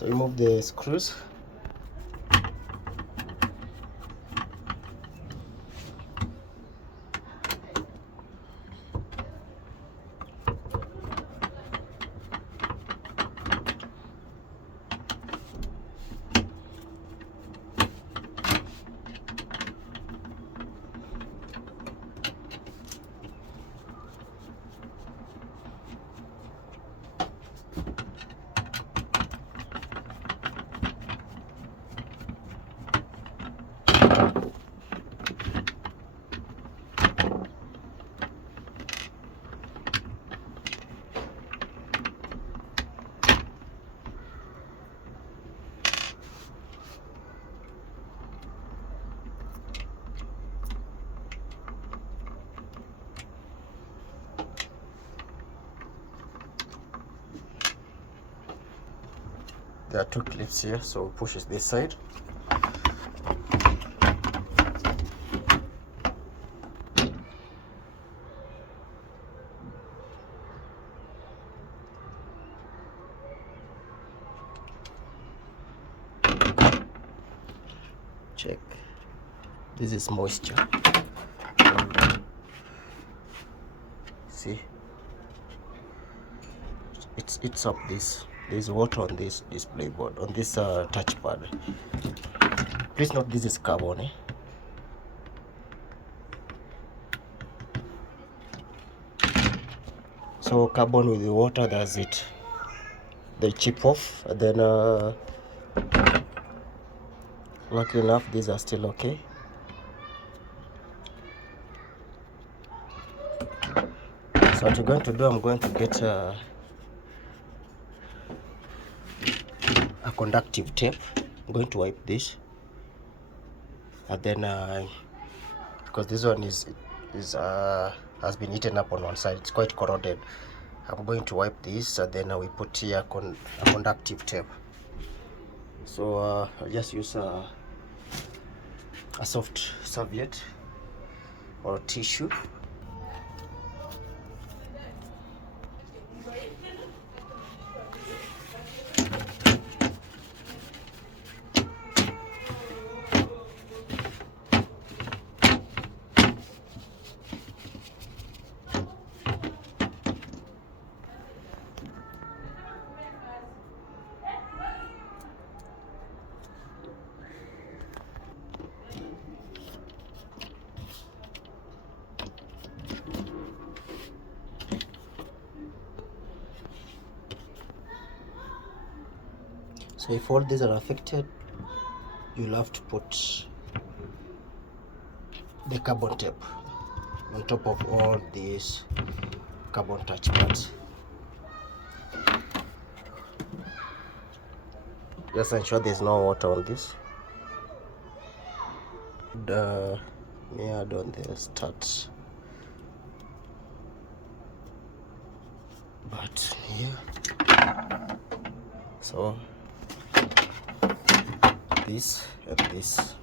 So remove the screws. There are two clips here, so push it this side. Check. This is moisture. See, it's up this. There's water on this display board, on this touchpad. Please note this is carbon. So carbon with the water does it. They chip off, and then luckily enough these are still okay. So what you're going to do, I'm going to get a conductive tape. I'm going to wipe this, and then because this one is has been eaten up on one side, it's quite corroded. I'm going to wipe this, and then we put here a conductive tape. So I'll just use a soft serviette or tissue. So if all these are affected, you'll have to put the carbon tape on top of all these carbon touch pads. Just ensure there's no water on this. The mirrored on the start but here. So this and this.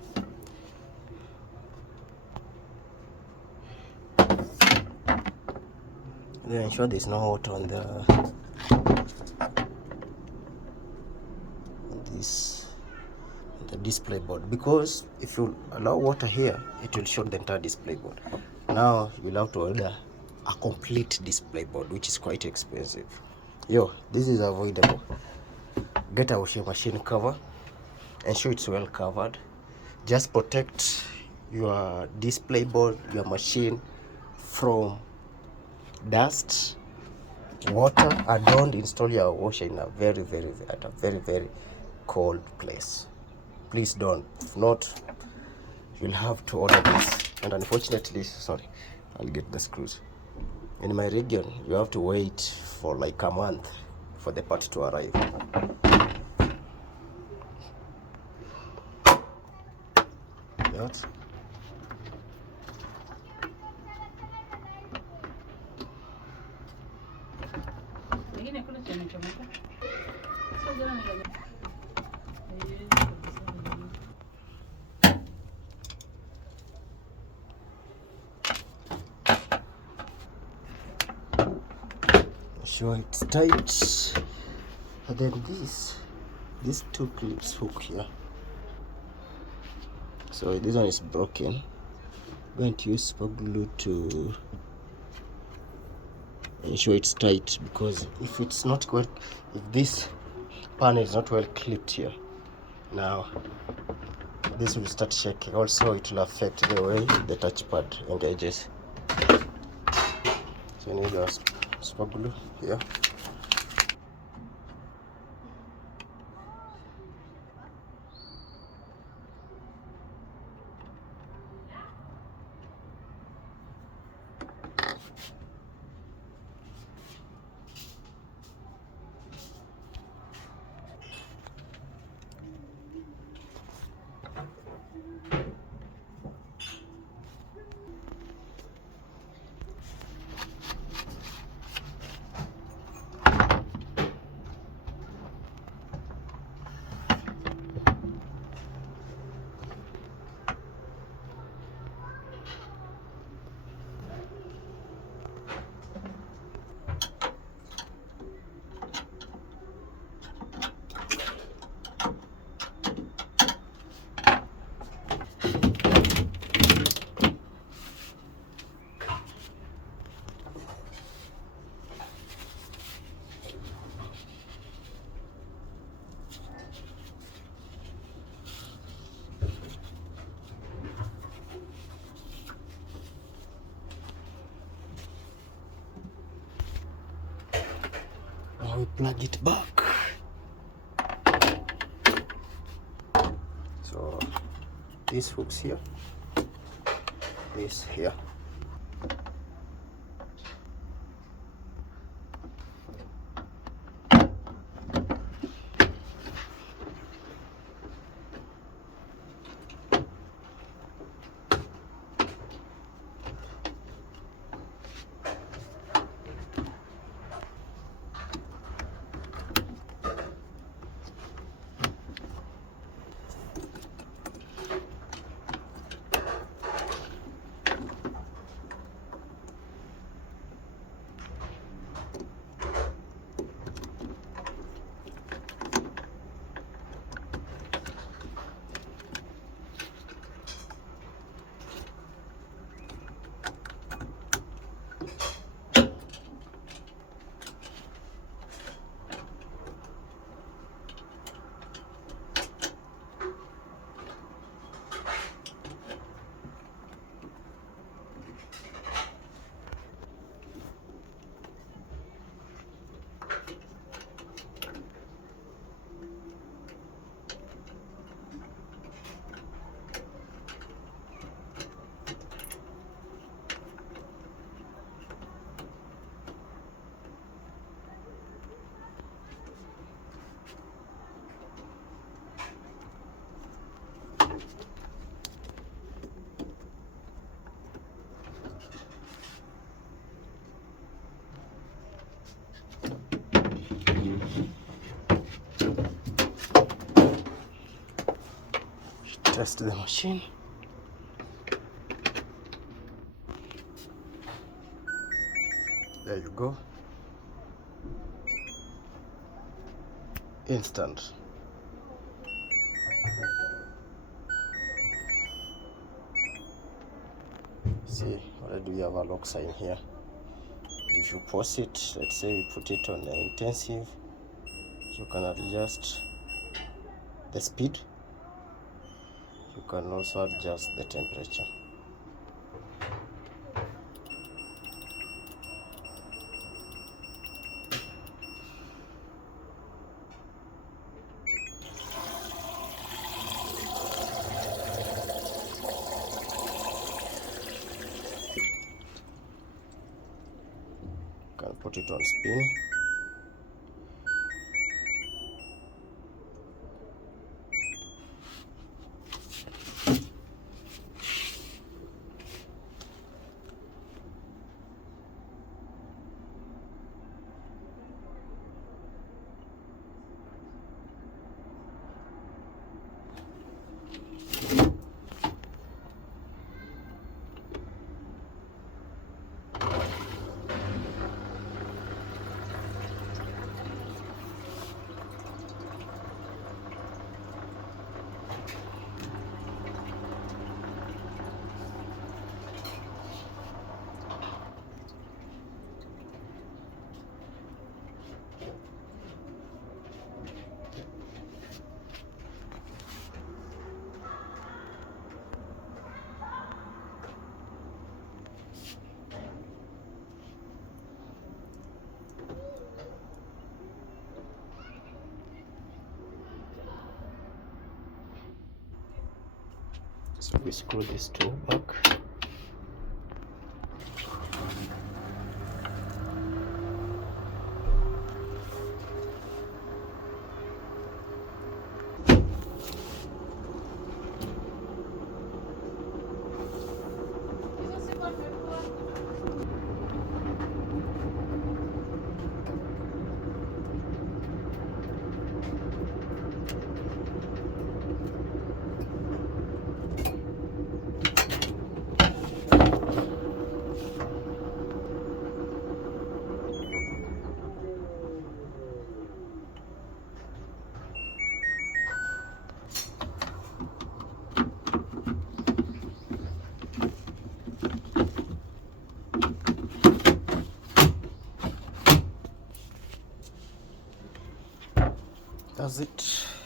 Then ensure there's no water on the display board, because if you allow water here, it will short the entire display board. Now you'll have to order a complete display board, which is quite expensive. This is avoidable. Get a washing machine cover, ensure it's well covered. Just protect your display board, your machine, from dust, water, and don't install your washer in a very cold place. Please don't. If not, you'll have to order this, and unfortunately, sorry, I'll get the screws. In my region, you have to wait for like a month for the part to arrive. That. Sure it's tight, and then this these two clips hook here. So this one is broken. I'm going to use super glue to ensure it's tight, because if it's not well, if this panel is not well clipped here, now this will start shaking. Also, it will affect the way the touchpad engages. So you need a super glue here. Now we plug it back. So this hooks here, this here. Test the machine. There you go. Instant. See, already we have a lock sign here. If you pause it, let's say we put it on intensive, you can adjust the speed. You can also adjust the temperature. You can put it on spin. So we screw this tool back. That's it.